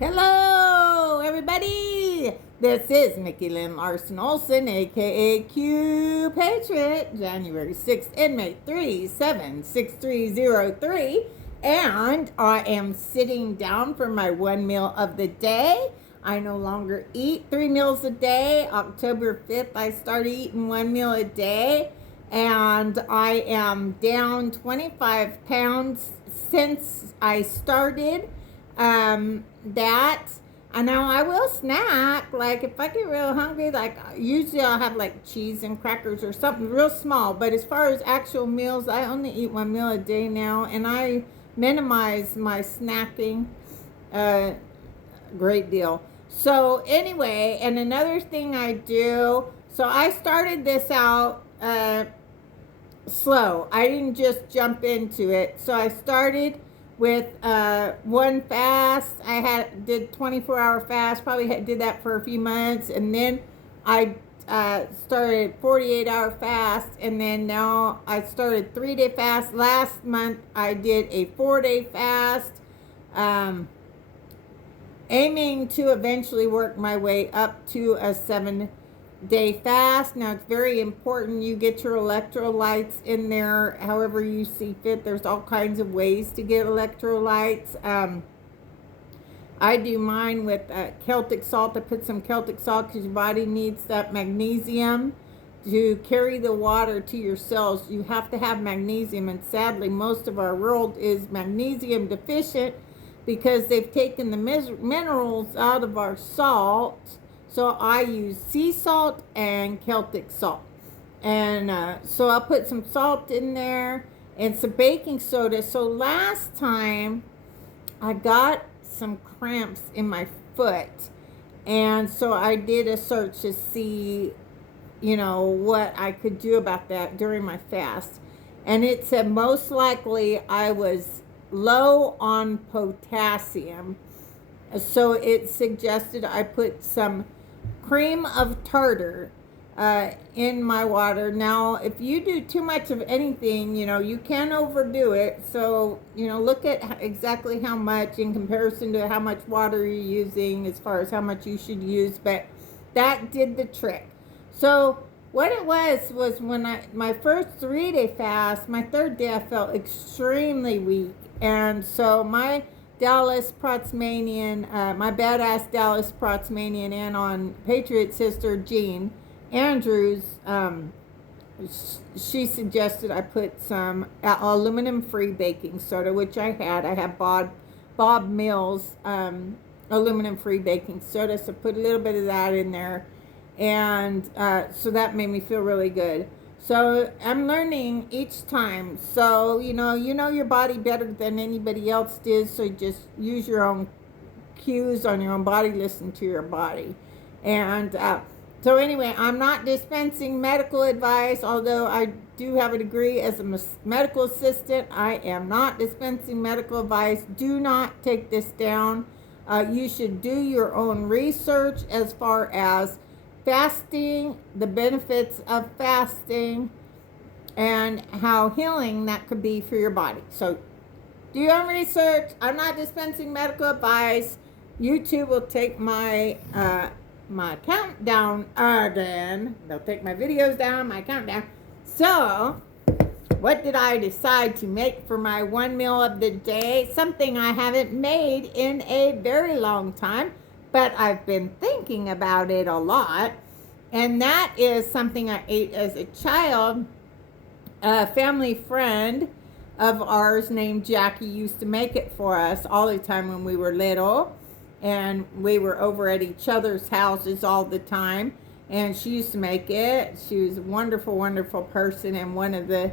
Hello, everybody. This is Mickey Lynn Larson-Olson, aka Q Patriot, January 6th, inmate 376303, and I am sitting down for my one meal of the day. I no longer eat 3 meals a day. October 5th, I started eating 1 meal a day, and I am down 25 pounds since I started that. And now I will snack, like if I get real hungry, like usually I'll have like cheese and crackers or something real small. But as far as actual meals, I only eat 1 meal a day now, and I minimize my snacking a great deal. So anyway, and another thing I do, so I started this out slow. I didn't just jump into it. So I started with one fast. I did 24-hour fast. Probably did that for a few months, and then I started 48-hour fast, and then now I started 3-day fast. Last month I did a 4-day fast, aiming to eventually work my way up to a 7-day fast. Now it's very important you get your electrolytes in there however you see fit. There's all kinds of ways to get electrolytes. I do mine with Celtic salt. I put some Celtic salt because your body needs that magnesium to carry the water to your cells. You have to have magnesium, and sadly most of our world is magnesium deficient because they've taken the minerals out of our salt. So I use sea salt and Celtic salt. And so I'll put some salt in there and some baking soda. So last time I got some cramps in my foot. And so I did a search to see, what I could do about that during my fast. And it said most likely I was low on potassium. So it suggested I put some cream of tartar in my water. Now, if you do too much of anything, you can overdo it. So, look at exactly how much in comparison to how much water you're using as far as how much you should use. But that did the trick. So what it was when my first 3-day fast, my 3rd day I felt extremely weak. And so my Dallas Protsmanian, my badass Dallas Protsmanian and on Patriot sister Jean Andrews, she suggested I put some aluminum-free baking soda, which I had. I have Bob Mills aluminum-free baking soda, so put a little bit of that in there, and so that made me feel really good. So I'm learning each time. So, you know your body better than anybody else does. So just use your own cues on your own body. Listen to your body. And so anyway, I'm not dispensing medical advice, although I do have a degree as a medical assistant. I am not dispensing medical advice. Do not take this down. You should do your own research as far as fasting, the benefits of fasting, and how healing that could be for your body. So do your own research. I'm not dispensing medical advice. YouTube will take my my countdown again. They'll take my videos down, my countdown. So what did I decide to make for my one meal of the day? Something I haven't made in a very long time, but I've been thinking about it a lot, and that is something I ate as a child. A family friend of ours named Jackie used to make it for us all the time when we were little, and we were over at each other's houses all the time, and she used to make it. She was a wonderful, wonderful person, and one of the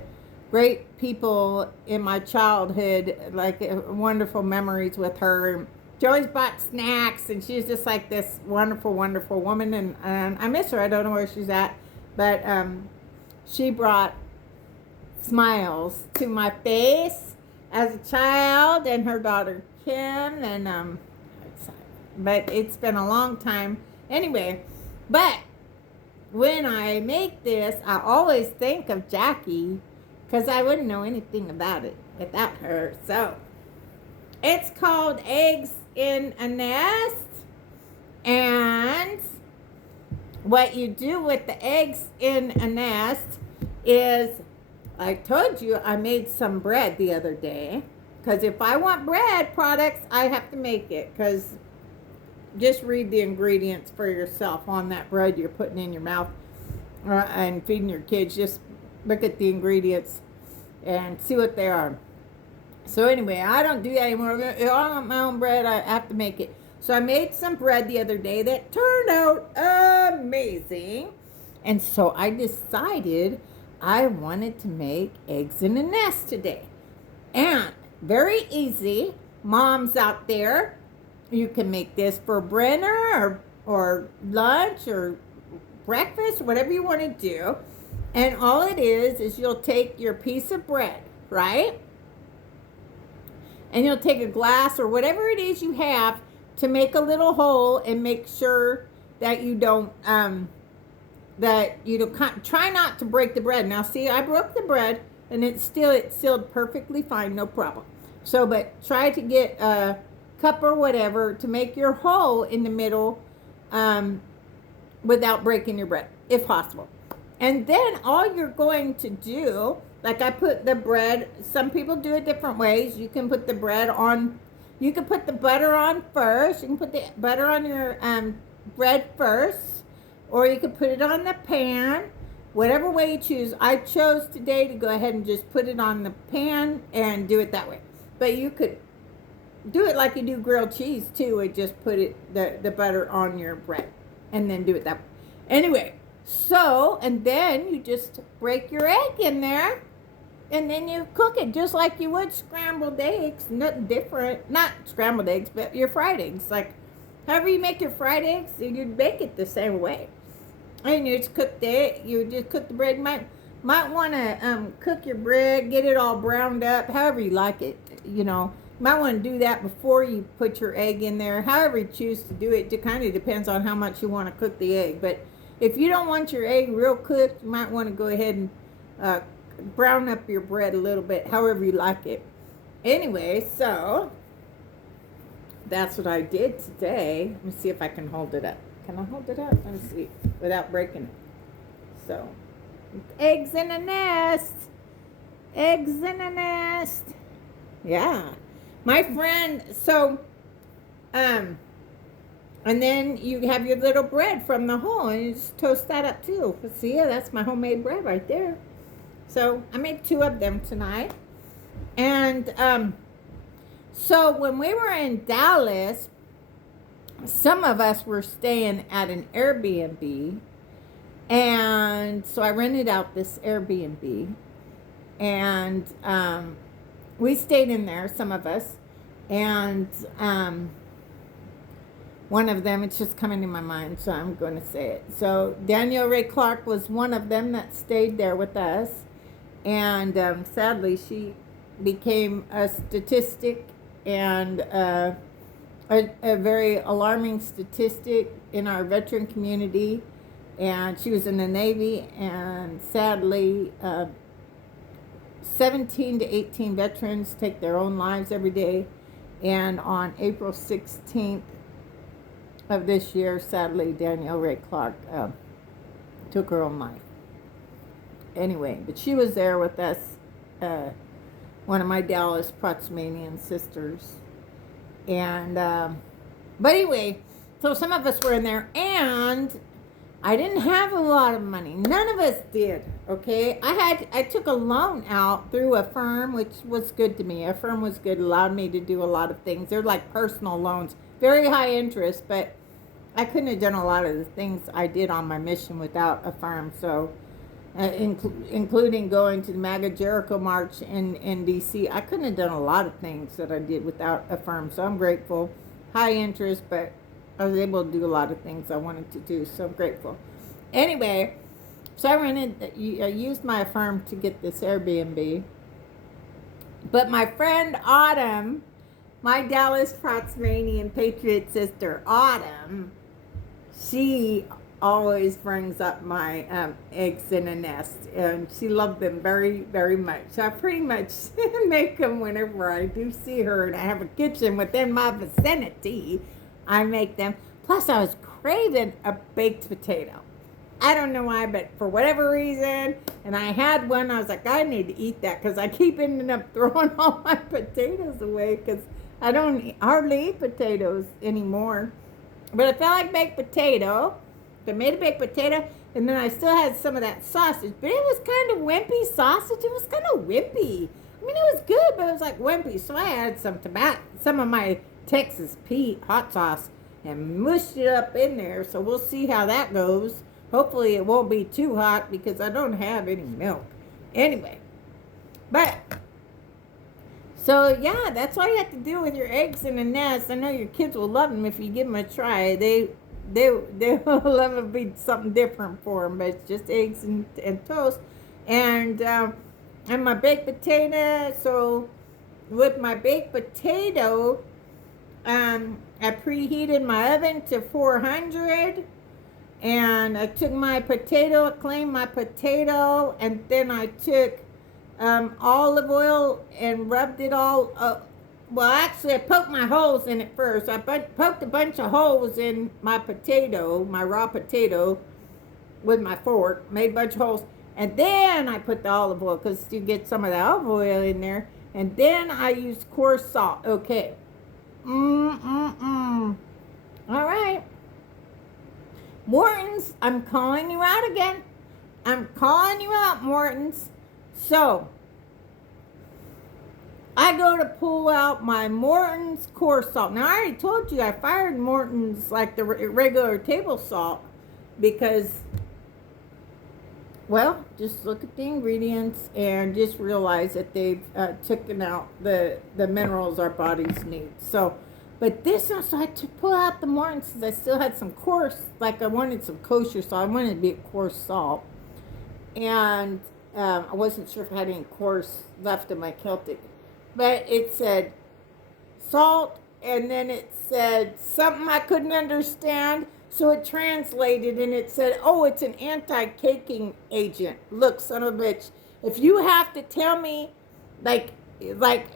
great people in my childhood, like wonderful memories with her. She always bought snacks, and she was just like this wonderful, wonderful woman, and I miss her. I don't know where she's at, but she brought smiles to my face as a child, and her daughter Kim, and but it's been a long time anyway. But when I make this, I always think of Jackie because I wouldn't know anything about it without her. So it's called eggs in a nest. And what you do with the eggs in a nest is, I told you I made some bread the other day. Because if I want bread products, I have to make it. Because just read the ingredients for yourself on that bread you're putting in your mouth and feeding your kids. Just look at the ingredients and see what they are. So anyway, I don't do that anymore. If I want my own bread, I have to make it. So I made some bread the other day that turned out amazing. And so I decided I wanted to make eggs in a nest today. And very easy. Moms out there, you can make this for dinner or lunch or breakfast, whatever you want to do. And all it is you'll take your piece of bread, right? And you'll take a glass or whatever it is you have to make a little hole and make sure that you don't try not to break the bread. Now see, I broke the bread and it's sealed perfectly fine, no problem. So, but try to get a cup or whatever to make your hole in the middle without breaking your bread, if possible. And then all you're going to do, like I put the bread, some people do it different ways. You can put the bread on, you can put the butter on first. You can put the butter on your bread first, or you can put it on the pan, whatever way you choose. I chose today to go ahead and just put it on the pan and do it that way. But you could do it like you do grilled cheese too, and just put the butter on your bread and then do it that way. Anyway, so, and then you just break your egg in there and then you cook it just like you would scrambled eggs. Nothing different. Not scrambled eggs, but your fried eggs. Like, however you make your fried eggs, you'd bake it the same way. And you just cook the bread. Might want to cook your bread, get it all browned up, however you like it, you know. Might want to do that before you put your egg in there. However you choose to do it, it kind of depends on how much you want to cook the egg. But if you don't want your egg real cooked, you might want to go ahead and brown up your bread a little bit, however you like it. Anyway, so that's what I did today. Let me see if I can hold it up. Can I hold it up? Let me see, without breaking it. So, eggs in a nest. Eggs in a nest. Yeah. My friend, so, and then you have your little bread from the hole, and you just toast that up too. See, yeah, that's my homemade bread right there. So I made 2 of them tonight. And so when we were in Dallas, some of us were staying at an Airbnb. And so I rented out this Airbnb. And we stayed in there, some of us. And one of them, it's just coming to my mind, so I'm going to say it. So Danielle Ray Clark was one of them that stayed there with us. And sadly, she became a statistic and a very alarming statistic in our veteran community. And she was in the Navy, and sadly, 17 to 18 veterans take their own lives every day. And on April 16th of this year, sadly, Danielle Ray Clark took her own life. Anyway, but she was there with us, one of my Dallas Proximanian sisters. And, but anyway, so some of us were in there, and I didn't have a lot of money. None of us did, okay? I took a loan out through a firm, which was good to me. A firm was good, allowed me to do a lot of things. They're like personal loans, very high interest, but I couldn't have done a lot of the things I did on my mission without a firm. So, including going to the MAGA Jericho March in D.C., I couldn't have done a lot of things that I did without a firm. So I'm grateful. High interest, but I was able to do a lot of things I wanted to do, so I'm grateful. Anyway, so I used my firm to get this Airbnb. But my friend Autumn, my Dallas Proximanian Patriot sister Autumn, she always brings up my eggs in a nest, and she loved them very, very much. So I pretty much make them whenever I do see her, and I have a kitchen within my vicinity. I make them. Plus, I was craving a baked potato. I don't know why, but for whatever reason, and I had one, I was like, I need to eat that because I keep ending up throwing all my potatoes away because I don't hardly eat potatoes anymore. But I felt like baked potato. I made a baked potato, and then I still had some of that sausage, but it was kind of wimpy sausage. It was kind of wimpy. I mean, it was good, but it was like wimpy. So I added some of my Texas Pete hot sauce, and mushed it up in there. So we'll see how that goes. Hopefully it won't be too hot because I don't have any milk. Anyway, but so yeah, that's all you have to do with your eggs in a nest. I know your kids will love them if you give them a try. They will love it. Be something different for them, but it's just eggs and toast, and my baked potato. So with my baked potato, I preheated my oven to 400. And I took my potato, cleaned my potato, and then I took olive oil and rubbed it all up. Well, actually, I poked my holes in it first. I poked a bunch of holes in my potato, my raw potato, with my fork, made a bunch of holes. And then I put the olive oil because you get some of the olive oil in there. And then I used coarse salt. Okay. All right. Morton's, I'm calling you out again. I'm calling you out, Morton's. So, I go to pull out my Morton's coarse salt. Now, I already told you I fired Morton's like the regular table salt because, well, just look at the ingredients and just realize that they've taken out the minerals our bodies need. So, but this one, so I had to pull out the Morton's since I still had some coarse, like I wanted some kosher salt. I wanted it to be a coarse salt. And I wasn't sure if I had any coarse left in my Celtic. But it said salt, and then it said something I couldn't understand. So it translated, and it said, oh, it's an anti-caking agent. Look, son of a bitch, if you have to tell me, like,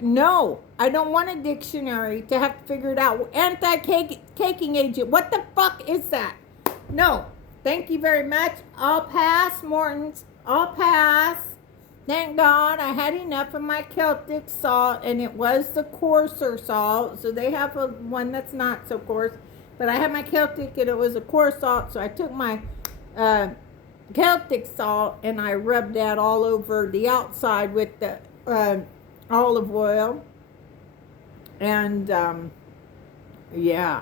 no, I don't want a dictionary to have to figure it out. Anti-caking agent, what the fuck is that? No, thank you very much. I'll pass, Morton's. I'll pass. Thank God I had enough of my Celtic salt, and it was the coarser salt. So they have one that's not so coarse. But I had my Celtic, and it was a coarse salt. So I took my Celtic salt, and I rubbed that all over the outside with the olive oil, and yeah,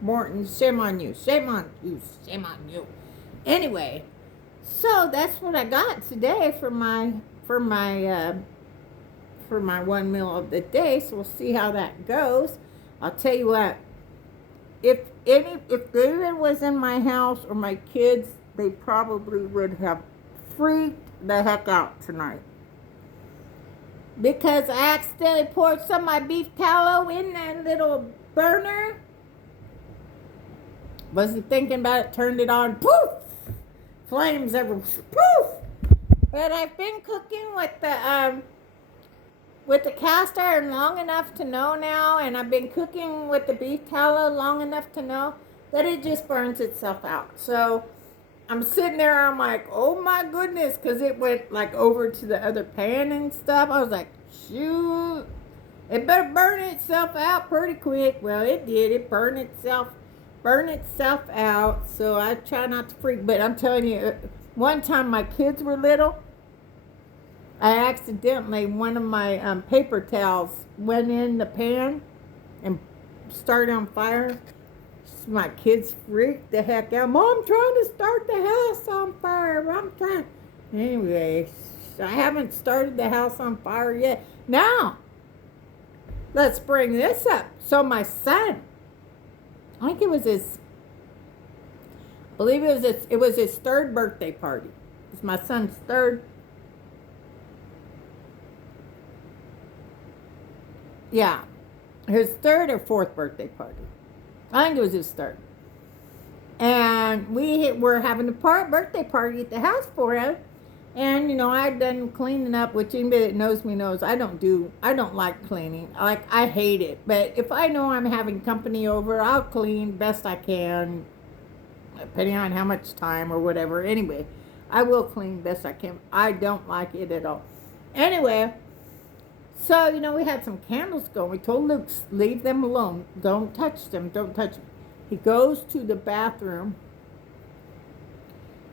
Morton, shame on you, shame on you, shame on you. Anyway, so that's what I got today for my one meal of the day. So we'll see how that goes. I'll tell you what, if David was in my house or my kids, they probably would have freaked the heck out tonight. Because I accidentally poured some of my beef tallow in that little burner. Wasn't thinking about it, turned it on, poof! Flames everywhere, poof! But I've been cooking with the cast iron long enough to know now, and I've been cooking with the beef tallow long enough to know that it just burns itself out. So I'm sitting there, I'm like, oh my goodness, because it went like over to the other pan and stuff. I was like, shoot, it better burn itself out pretty quick. Well, it did. It burned itself out. So I try not to freak. But I'm telling you, one time my kids were little, I accidentally, one of my paper towels went in the pan and started on fire. My kids freaked the heck out. Mom, trying to start the house on fire. I'm trying. Anyway, I haven't started the house on fire yet. Now, let's bring this up. So my son, I think it was his third birthday party. It's my son's third. Yeah, his third or fourth birthday party. I think it was his third. And we were having a birthday party at the house for him. And I'd done cleaning up, which anybody that knows me knows I don't like cleaning. I hate it. But if I know I'm having company over, I'll clean best I can, depending on how much time or whatever. Anyway, I will clean best I can. I don't like it at all. Anyway, so we had some candles going. We told Luke, leave them alone. Don't touch them. Don't touch them. He goes to the bathroom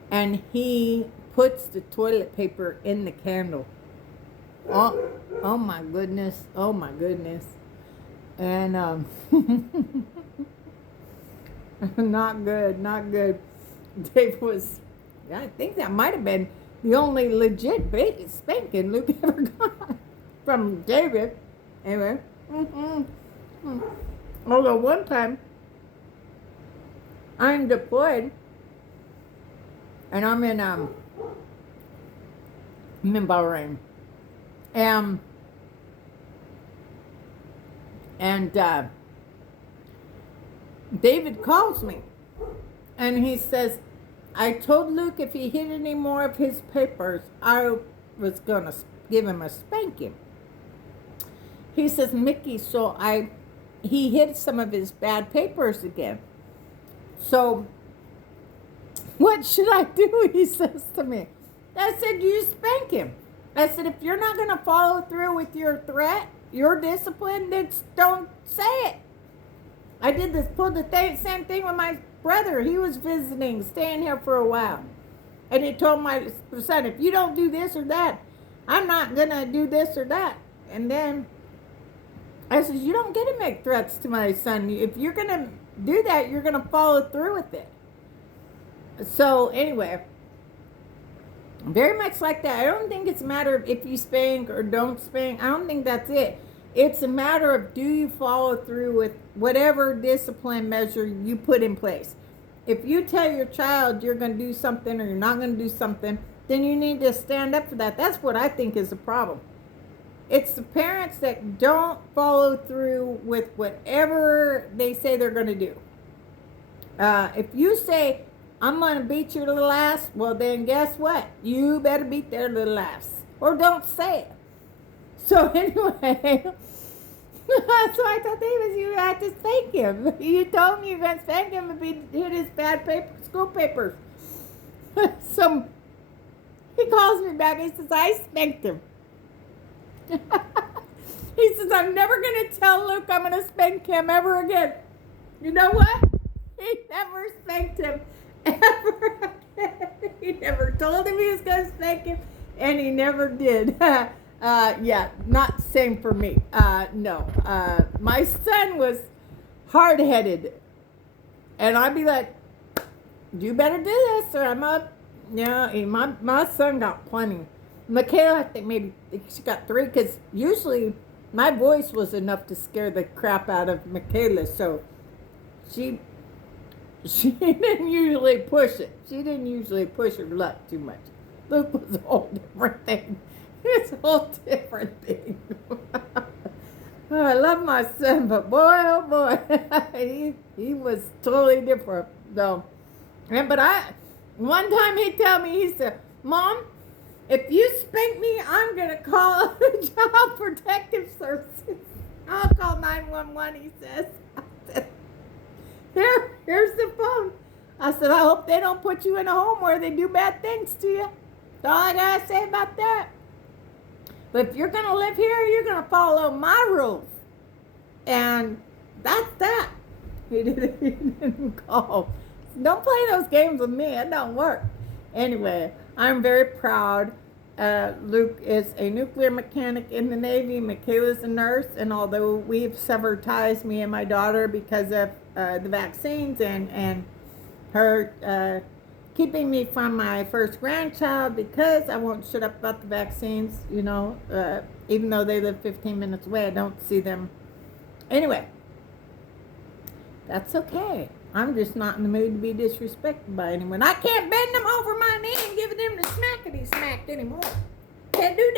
and he puts the toilet paper in the candle. Oh my goodness. Oh my goodness. And not good, not good. Dave I think that might have been the only legit spanking Luke ever got from David. Anyway. Although one time I'm deployed and I'm in Bahrain. And David calls me and he says, I told Luke if he hid any more of his papers, I was going to give him a spanking. He says, Mickey, he hid some of his bad papers again. So what should I do? He says to me. I said, you spank him. I said, if you're not going to follow through with your threat, your discipline, then don't say it. I pulled the same thing with my brother. He was visiting, staying here for a while. And he told my son, if you don't do this or that, I'm not going to do this or that. And then I said, you don't get to make threats to my son. If you're going to do that, you're going to follow through with it. So anyway, very much like that. I don't think it's a matter of if you spank or don't spank. I don't think that's it. It's a matter of, do you follow through with whatever discipline measure you put in place? If you tell your child you're going to do something or you're not going to do something, then you need to stand up for that. That's what I think is the problem. It's the parents that don't follow through with whatever they say they're going to do. If you say, I'm going to beat your little ass, well then guess what? You better beat their little ass. Or don't say it. So anyway, so I told Davis, you had to spank him. You told me you were going to spank him if he hid his bad school papers. So he calls me back. He says, I spanked him. He says, I'm never going to tell Luke I'm going to spank him ever again. You know what? He never spanked him ever again. He never told him he was going to spank him, and he never did. Yeah, not same for me. No. My son was hard-headed, and I'd be like, you better do this or I'm up. Yeah, my son got plenty. Michaela, I think maybe she got 3, because usually my voice was enough to scare the crap out of Michaela, so she didn't usually push it. She didn't usually push her luck too much. Luke was a whole different thing. It's a whole different thing. Oh, I love my son, but boy, oh boy, he was totally different. So, but one time he told me, he said, Mom, if you spank me, I'm going to call Child Protective Services. I'll call 911, he says. I said, here's the phone. I said, I hope they don't put you in a home where they do bad things to you. That's all I got to say about that. But if you're going to live here, you're going to follow my rules. And that's that. He didn't call. Don't play those games with me. It don't work. Anyway, I'm very proud. Luke is a nuclear mechanic in the Navy. Michaela's a nurse. And although we've severed ties, me and my daughter, because of the vaccines and her keeping me from my first grandchild, because I won't shut up about the vaccines, even though they live 15 minutes away, I don't see them. Anyway, that's okay. I'm just not in the mood to be disrespected by anyone. I can't bend them over my knee and give them the smackety smacked anymore. Can't do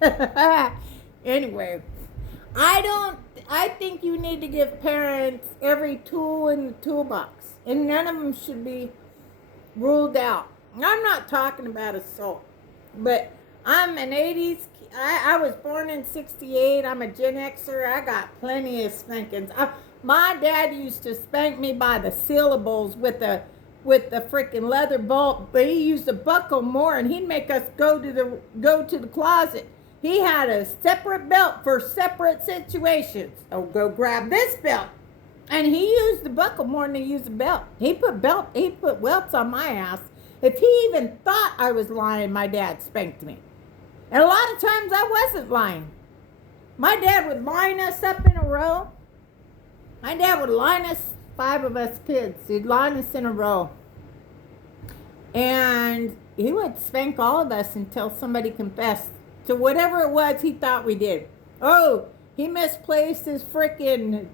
that. Anyway, I I think you need to give parents every tool in the toolbox, and none of them should be ruled out. I'm not talking about assault, but I'm an 80s. I was born in 68. I'm a Gen Xer. I got plenty of spankings. My dad used to spank me by the syllables with the freaking leather bolt, but he used to buckle more, and he'd make us go to the closet. He had a separate belt for separate situations. Oh, go grab this belt. And he used the buckle more than he used the belt. He put welts on my ass. If he even thought I was lying, my dad spanked me. And a lot of times I wasn't lying. My dad would line us up in a row. My dad would line us, 5 of us kids. He'd line us in a row. And he would spank all of us until somebody confessed to whatever it was he thought we did. Oh, he misplaced his freaking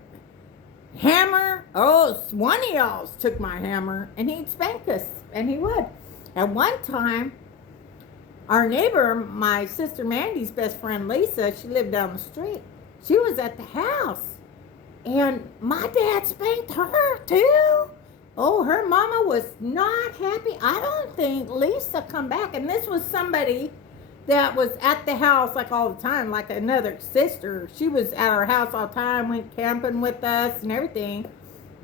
hammer. Oh, one of y'all took my hammer, and he'd spank us, and he would. At one time, our neighbor, my sister Mandy's best friend Lisa, she lived down the street. She was at the house, and my dad spanked her too. Oh, her mama was not happy. I don't think Lisa come back, and this was somebody that was at the house like all the time, like another sister. She was at our house all the time, went camping with us and everything.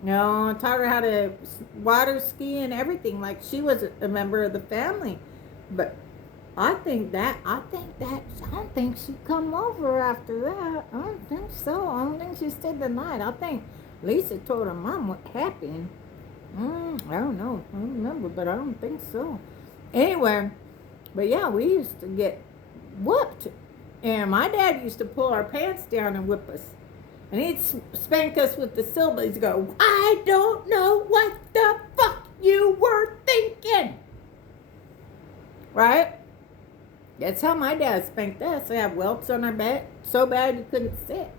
You know, taught her how to water ski and everything. Like she was a member of the family. But I don't think she'd come over after that. I don't think so. I don't think she stayed the night. I think Lisa told her mom what happened. I don't know. I don't remember, but I don't think so. Anyway. But yeah, we used to get whooped. And my dad used to pull our pants down and whip us. And he'd spank us with the syllable. He'd go, I don't know what the fuck you were thinking. Right? That's how my dad spanked us. We have welts on our back so bad you couldn't sit.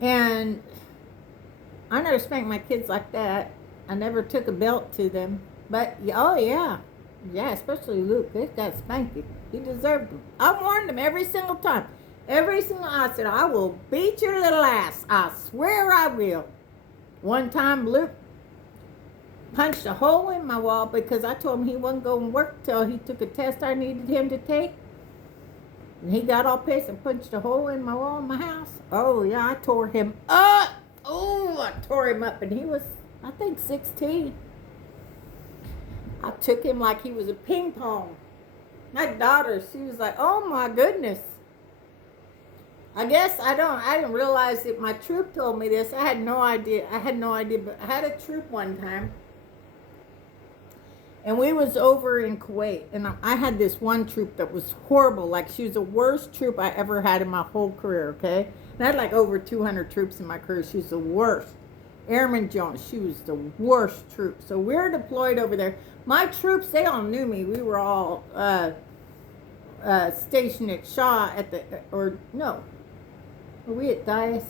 And I never spanked my kids like that. I never took a belt to them. But, oh yeah. Yeah, especially Luke. He got spanky. He deserved them. I warned him every single time. I said, I will beat your little ass. I swear I will. One time, Luke punched a hole in my wall because I told him he wasn't going to work till he took a test I needed him to take. And he got all pissed and punched a hole in my wall in my house. Oh, yeah, I tore him up. Oh, I tore him up. And he was, I think, 16. I took him like he was a ping pong. My daughter, she was like, oh my goodness. I guess I didn't realize that my troop told me this. I had no idea, but I had a troop one time. And we was over in Kuwait. And I had this one troop that was horrible. Like she was the worst troop I ever had in my whole career, okay? And I had like over 200 troops in my career. She was the worst. Airman Jones, she was the worst troop. So we're deployed over there. My troops, they all knew me. We were all stationed at Shaw were we at Dias?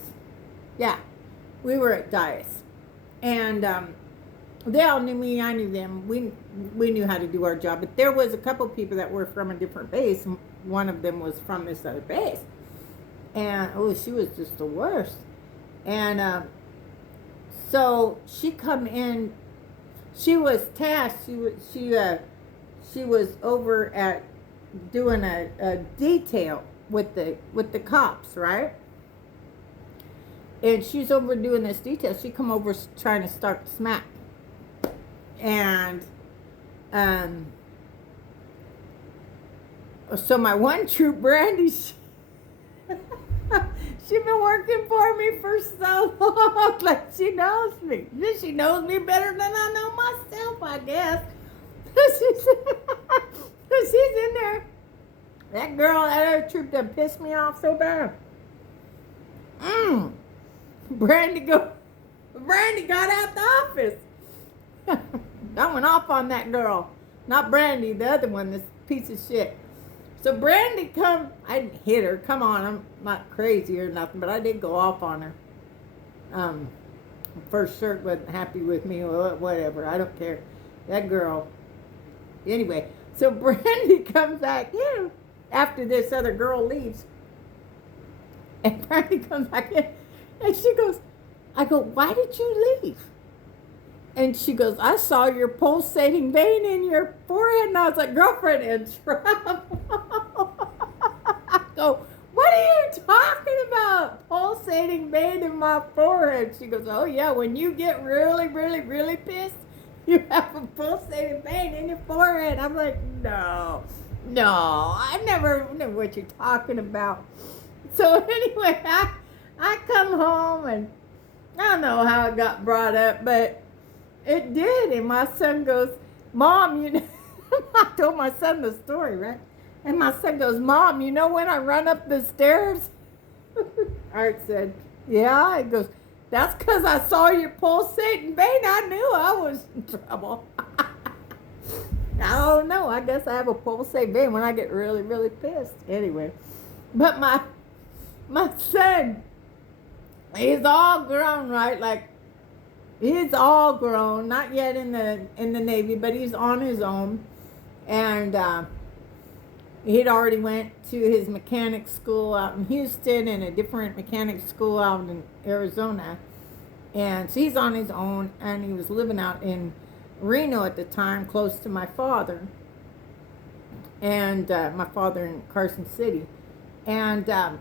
Yeah, we were at Dias. And they all knew me, I knew them. We knew how to do our job. But there was a couple people that were from a different base. And one of them was from this other base. And, oh, she was just the worst. And so she come in. She was tasked. She was over at doing a detail with the cops, right? And she's over doing this detail. She come over trying to start the smack, and so my one troop, Brandy, she been working for me for so long. Like she knows me. She knows me better than I know myself, I guess. She's in there. That girl, that other troop done pissed me off so bad. Brandy got out the office. I went off on that girl. Not Brandy, the other one, this piece of shit. So Brandy come, I didn't hit her. Come on, I'm not crazy or nothing, but I did go off on her. First shirt wasn't happy with me, or whatever. I don't care. That girl. Anyway, so Brandy comes back in after this other girl leaves. And Brandy comes back in. And she goes, I go, why did you leave? And she goes, I saw your pulsating vein in your forehead. And I was like, girlfriend, in trouble. I go, what are you talking about? Pulsating vein in my forehead. She goes, oh yeah, when you get really, really, really pissed, you have a pulsating vein in your forehead. I'm like, no, I never know what you're talking about. So anyway, I come home and I don't know how it got brought up, but it did. And my son goes, Mom, you know, I told my son the story, right? And my son goes, Mom, you know when I run up the stairs? Art said, yeah. He goes, that's because I saw your pulsating vein. I knew I was in trouble. I don't know. I guess I have a pulsating vein when I get really, really pissed. Anyway, but my son, he's all grown, right? Like, he's all grown, not yet in the Navy, but he's on his own. And he'd already went to his mechanic school out in Houston and a different mechanic school out in Arizona. And so he's on his own, and he was living out in Reno at the time, close to my father. And my father in Carson City. And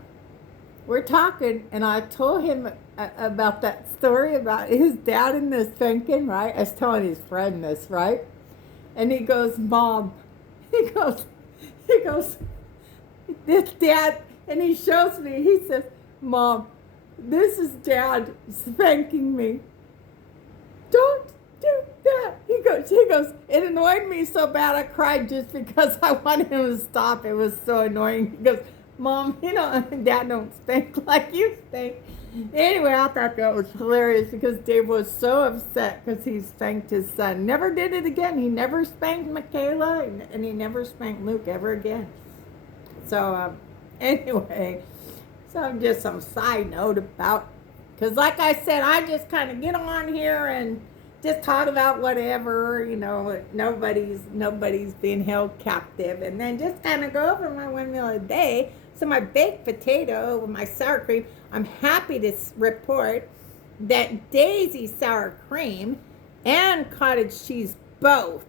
we're talking, and I told him about that story about his dad in the spanking, right? I was telling his friend this, right? And he goes, Mom, he goes, this dad, and he shows me, he says, Mom, this is Dad spanking me. Don't do that. He goes, it annoyed me so bad I cried just because I wanted him to stop. It was so annoying. He goes, Mom, you know, Dad don't spank like you spank. Anyway, I thought that was hilarious because Dave was so upset because he spanked his son. Never did it again. He never spanked Michaela, and he never spanked Luke ever again. So, anyway, so just some side note about, because like I said, I just kind of get on here and just talk about whatever, you know, nobody's being held captive, and then just kind of go over my 1 meal a day. So my baked potato with my sour cream, I'm happy to report that Daisy sour cream and cottage cheese both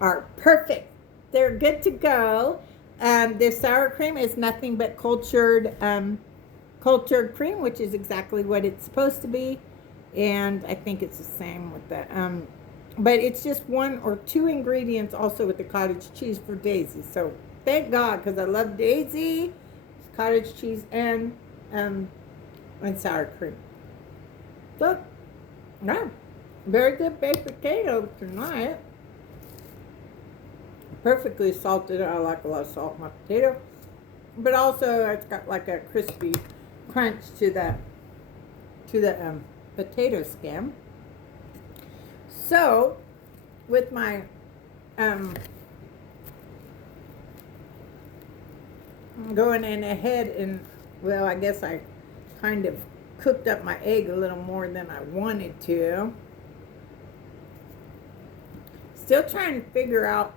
are perfect. They're good to go. The sour cream is nothing but cultured cream, which is exactly what it's supposed to be. And I think it's the same with the, but it's just 1 or 2 ingredients also with the cottage cheese for Daisy. So thank God, because I love Daisy, cottage cheese, and sour cream. So, yeah, very good baked potato tonight. Perfectly salted. I like a lot of salt in my potato, but also it's got like a crispy crunch to the potato skin. So, with my going in ahead, and well, I guess I kind of cooked up my egg a little more than I wanted to. Still trying to figure out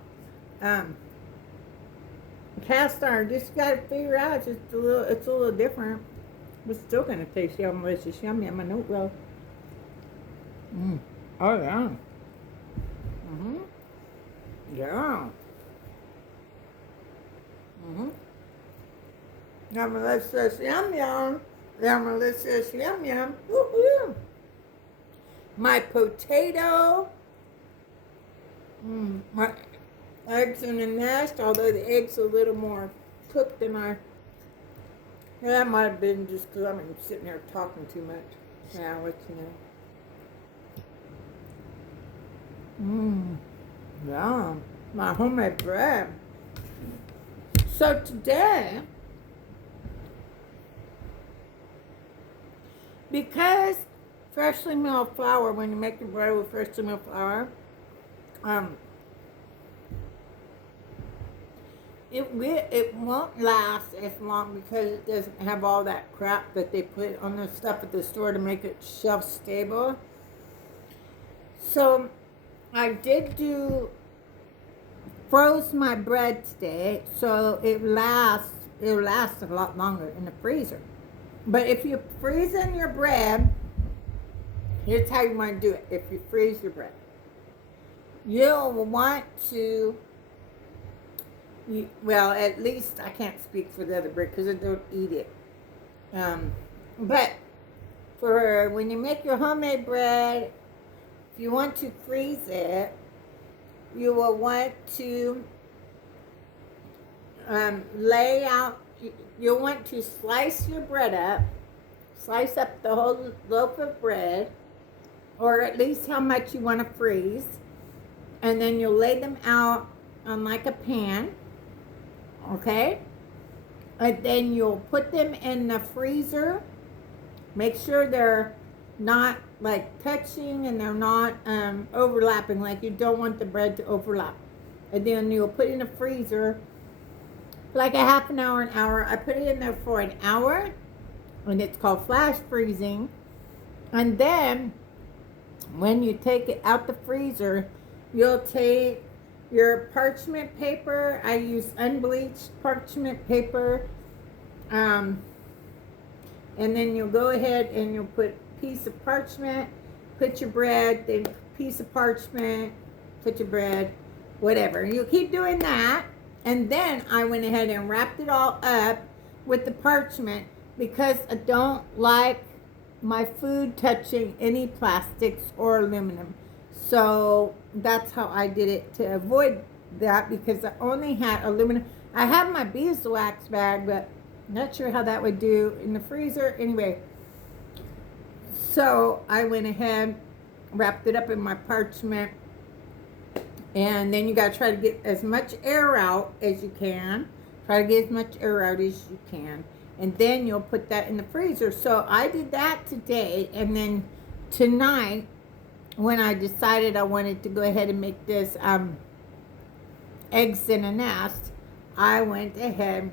cast iron. Just got to figure out. It's a little different. But still gonna taste yum, delicious, yum yum. I know it will. Oh yeah. Yeah. Yum delicious, yum yum. Yum delicious, yum yum. Woo-hoo. My potato. My eggs in the nest, although the egg's a little more cooked than that might have been just because I'm sitting there talking too much. Yeah, I'll let you know. Yeah, my homemade bread. So today, because freshly milled flour, when you make your bread with freshly milled flour, it won't last as long because it doesn't have all that crap that they put on the stuff at the store to make it shelf stable. So I did froze my bread today, so it'll last a lot longer in the freezer. But if you freeze in your bread, here's how you want to do it. If you freeze your bread, you'll want to, well, at least I can't speak for the other bread because I don't eat it. But for when you make your homemade bread, if you want to freeze it, you will want to lay out, you'll want to slice your bread up, slice up the whole loaf of bread, or at least how much you want to freeze, and then you'll lay them out on like a pan, okay? And then you'll put them in the freezer. Make sure they're not like touching and they're not overlapping, like you don't want the bread to overlap. And then you'll put it in the freezer for like a half an hour. I put it in there for an hour, and it's called flash freezing. And then when you take it out the freezer, you'll take your parchment paper. I use unbleached parchment paper. And then you'll go ahead and you'll put a piece of parchment, put your bread, then piece of parchment, put your bread, whatever. You'll keep doing that. And then I went ahead and wrapped it all up with the parchment because I don't like my food touching any plastics or aluminum. So that's how I did it to avoid that, because I only had aluminum. I have my beeswax bag, but not sure how that would do in the freezer. Anyway, so I went ahead, wrapped it up in my parchment, and then you got to try to get as much air out as you can. Try to get as much air out as you can. And then you'll put that in the freezer. So I did that today, and then tonight, when I decided I wanted to go ahead and make this eggs in a nest, I went ahead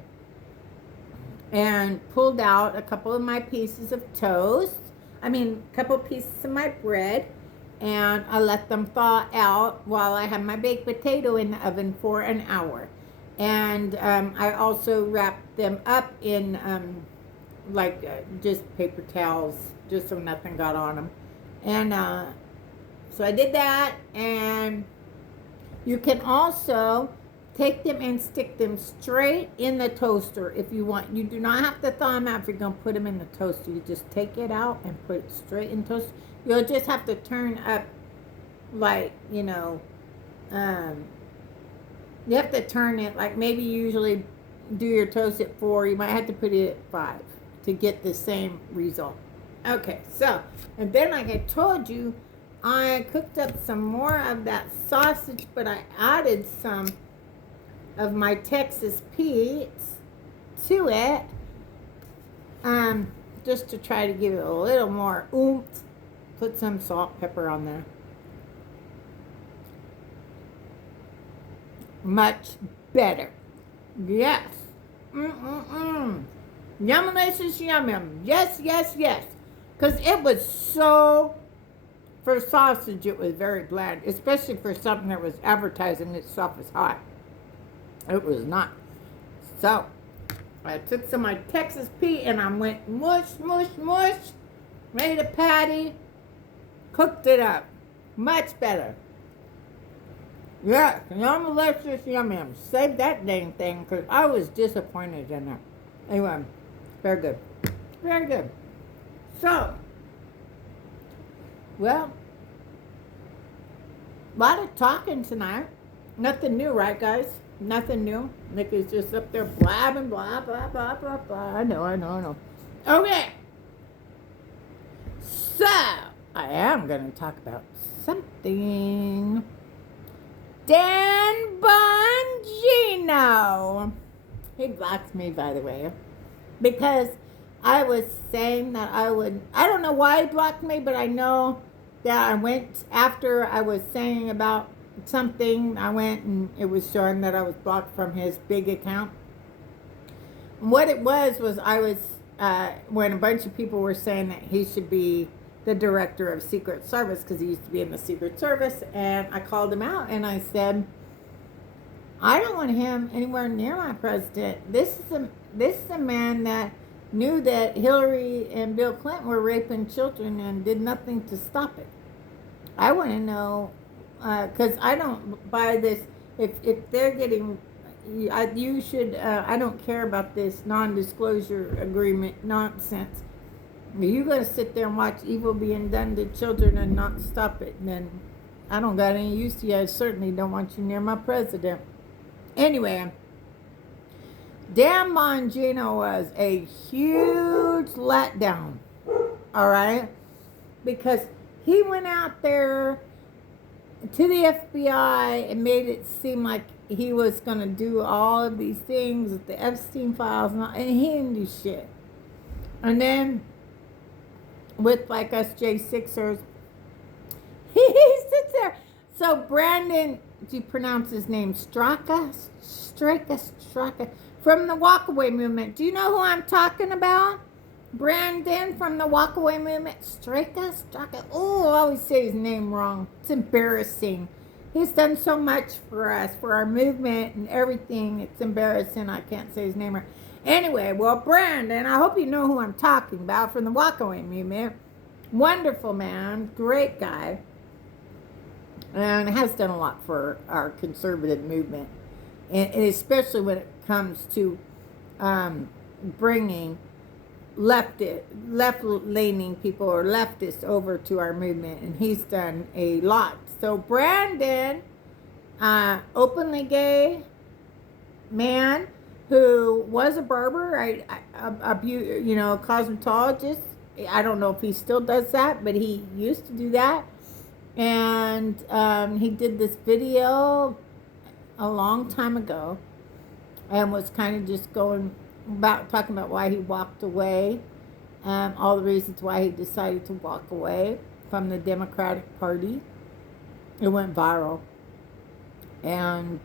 and pulled out a couple of my pieces of toast. A couple pieces of my bread, and I let them thaw out while I had my baked potato in the oven for an hour. And I also wrapped them up in just paper towels, just so nothing got on them. And so I did that, and you can also take them and stick them straight in the toaster if you want. You do not have to thaw them out if you're going to put them in the toaster. You just take it out and put it straight in the toaster. You'll just have to turn up, you have to turn it, like maybe you usually do your toast at 4. You might have to put it at 5 to get the same result. Okay, so, and then like I told you, I cooked up some more of that sausage, but I added some of my Texas Pete's to it, just to try to give it a little more oomph. Put some salt, pepper on there. Much better. Yes. Yummalicious yum yum. Yes, yes, yes. Because it was so, for sausage, it was very bland, especially for something that was advertising itself as hot. It was not. So, I took some of my Texas Pete and I went mush, mush, mush, made a patty, cooked it up. Much better. Yeah, yum-alicious yum-yum. Save that dang thing because I was disappointed in it. Anyway, very good. Very good. So, well, a lot of talking tonight. Nothing new, right, guys? Nothing new. Nikki's just up there blabbing, blah, blah, blah, blah, blah. I know. Okay. So, I am going to talk about something. Dan Bongino. He blocked me, by the way, because I was saying that I don't know why he blocked me, but I know that I went, after I was saying about something, I went and it was showing that I was blocked from his big account. And what it was I was, when a bunch of people were saying that he should be the director of Secret Service because he used to be in the Secret Service, and I called him out and I said, I don't want him anywhere near my president. This is a man that knew that Hillary and Bill Clinton were raping children and did nothing to stop it. I want to know, because I don't buy this. If they're getting, you should. I don't care about this non-disclosure agreement nonsense. If you're gonna sit there and watch evil being done to children and not stop it, then I don't got any use to you. I certainly don't want you near my president. Anyway, Dan Bongino was a huge letdown. All right, because he went out there to the FBI and made it seem like he was going to do all of these things with the Epstein files, and he didn't do shit. And then, with like us J6ers, he sits there. So Brandon, do you pronounce his name? Straka, from the Walkaway Movement. Do you know who I'm talking about? Brandon from the Walkaway Movement. Straka. Oh, I always say his name wrong. It's embarrassing. He's done so much for us, for our movement and everything. It's embarrassing. I can't say his name right. Anyway, well, Brandon, I hope you know who I'm talking about, from the Walkaway Movement. Wonderful man. Great guy. And has done a lot for our conservative movement. And especially when it comes to bringing left-leaning people or leftists over to our movement, and he's done a lot. So Brandon, openly gay man who was a barber, a cosmetologist. I don't know if he still does that, but he used to do that. And he did this video a long time ago and was kind of just talking about why he walked away, all the reasons why he decided to walk away from the Democratic Party. It went viral and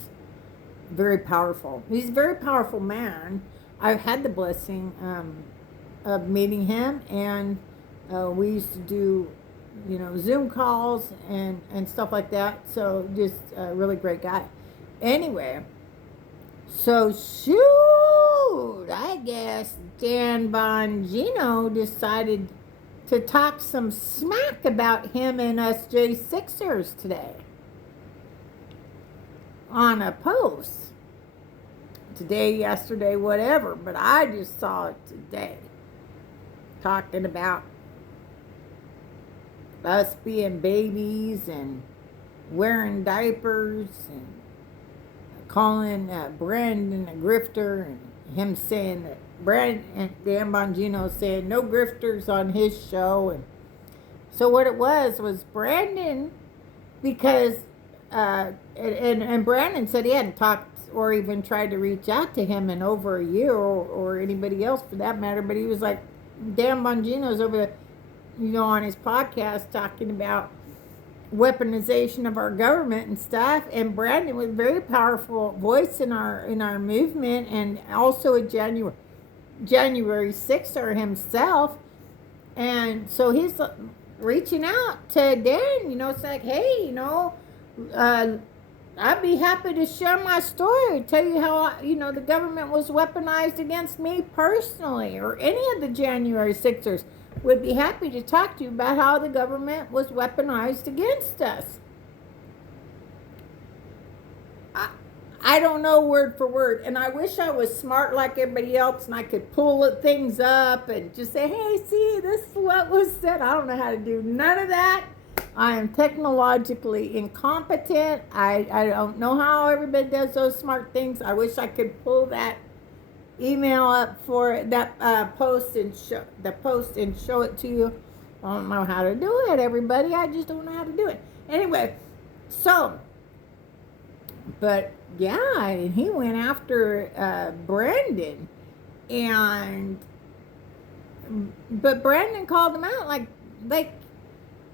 very powerful. He's a very powerful man. I've had the blessing of meeting him, and we used to do, Zoom calls and stuff like that. So just a really great guy. Anyway, so shoot, I guess Dan Bongino decided to talk some smack about him and us J6ers today on a post. Today, yesterday, whatever, but I just saw it today. Talking about us being babies and wearing diapers and calling Brandon a grifter, and him saying that Dan Bongino saying no grifters on his show. And so what it was Brandon, because and Brandon said he hadn't talked or even tried to reach out to him in over a year, or anybody else for that matter, but he was like, Dan Bongino's over there, on his podcast talking about weaponization of our government and stuff. And Brandon was a very powerful voice in our movement, and also a January 6th himself. And so he's reaching out to Dan, it's like, hey, I'd be happy to share my story, tell you how, the government was weaponized against me personally, or any of the January 6ers would be happy to talk to you about how the government was weaponized against us. I don't know word for word, and I wish I was smart like everybody else and I could pull things up and just say, hey, see, this is what was said. I don't know how to do none of that. I am technologically incompetent. I don't know how everybody does those smart things. I wish I could pull that email up for that post and show it to you. I don't know how to do it, everybody. I just don't know how to do it. Anyway, so, but yeah, and he went after Brandon, but Brandon called him out like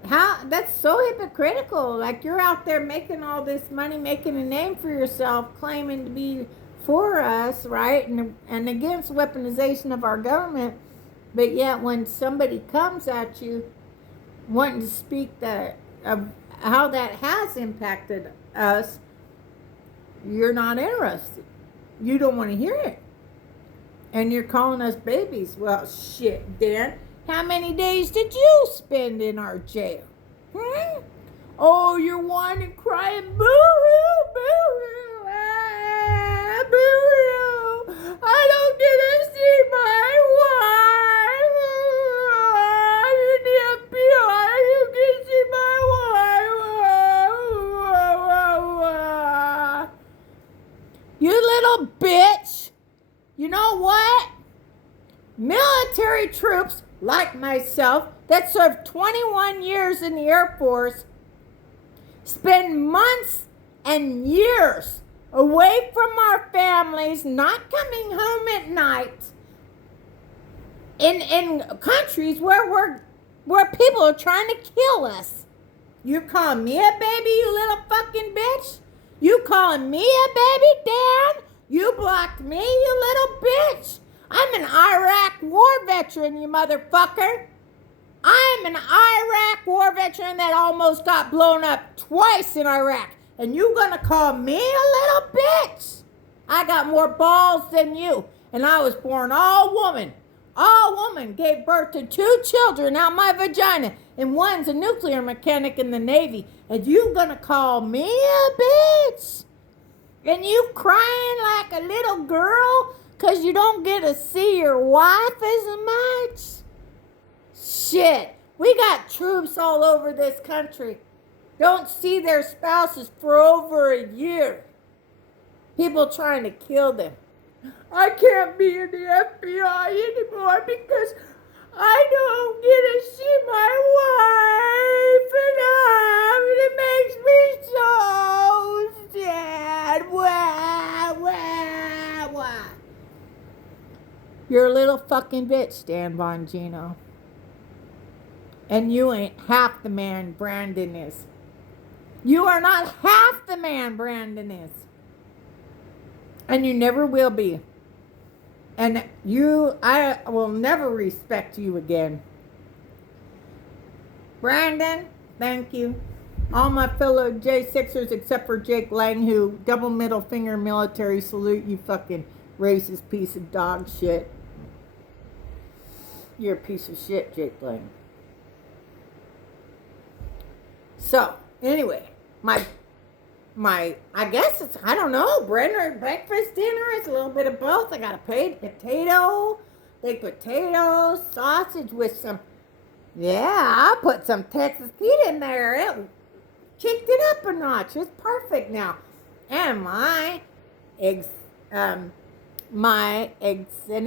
how that's so hypocritical. Like, you're out there making all this money, making a name for yourself, claiming to be for us, right? And against weaponization of our government. But yet when somebody comes at you wanting to speak of how that has impacted us, you're not interested. You don't want to hear it. And you're calling us babies. Well, shit, Dan. How many days did you spend in our jail? Hmm? Oh, you're whining, crying, boo-hoo, boo-hoo, ah, boo-hoo. I don't get to see my wife. In the FBI, you can see my wife. You little bitch. You know what? Military troops like myself that served 21 years in the Air Force spend months and years away from our families, not coming home at night, in countries where people are trying to kill us. You call me a baby, you little fucking bitch? You calling me a baby, Dan? You blocked me, you little bitch? I'm an Iraq war veteran, you motherfucker. I'm an Iraq war veteran that almost got blown up twice in Iraq. And you gonna call me a little bitch? I got more balls than you. And I was born all woman. All woman. Gave birth to 2 children out my vagina. And one's a nuclear mechanic in the Navy. And you gonna call me a bitch? And you crying like a little girl because you don't get to see your wife as much? Shit, we got troops all over this country. Don't see their spouses for over a year. People trying to kill them. I can't be in the FBI anymore because I don't get to see my wife enough. And it makes me so sad. Wah, wah, wah. You're a little fucking bitch, Dan Bongino. And you ain't half the man Brandon is. You are not half the man Brandon is. And you never will be. And I will never respect you again. Brandon, thank you. All my fellow J6ers except for Jake Lang, who double middle finger military salute, you fucking racist piece of dog shit. You're a piece of shit, Jake Lang. So, anyway, my I guess it's, I don't know, breakfast, dinner, it's a little bit of both. I got a baked potato, sausage with some, I put some Texas Pete in there. It kicked it up a notch. It's perfect now. And my eggs in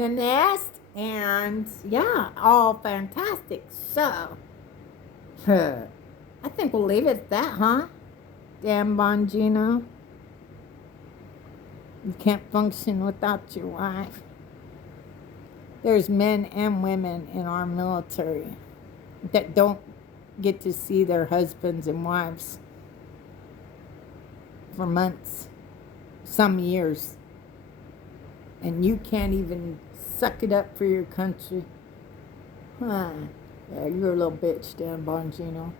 a nest, and all fantastic. So, I think we'll leave it at that, huh? Dan Bongino. You can't function without your wife. There's men and women in our military that don't get to see their husbands and wives for months, some years. And you can't even suck it up for your country. Yeah, you're a little bitch, Dan Bongino.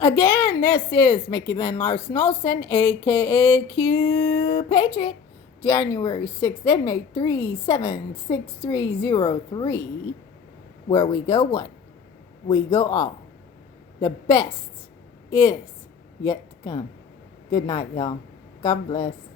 Again, this is Mickey Lynn Larson-Olson, a.k.a. Q Patriot. January 6th, inmate 376303. Where we go one, we go all. The best is yet to come. Good night, y'all. God bless.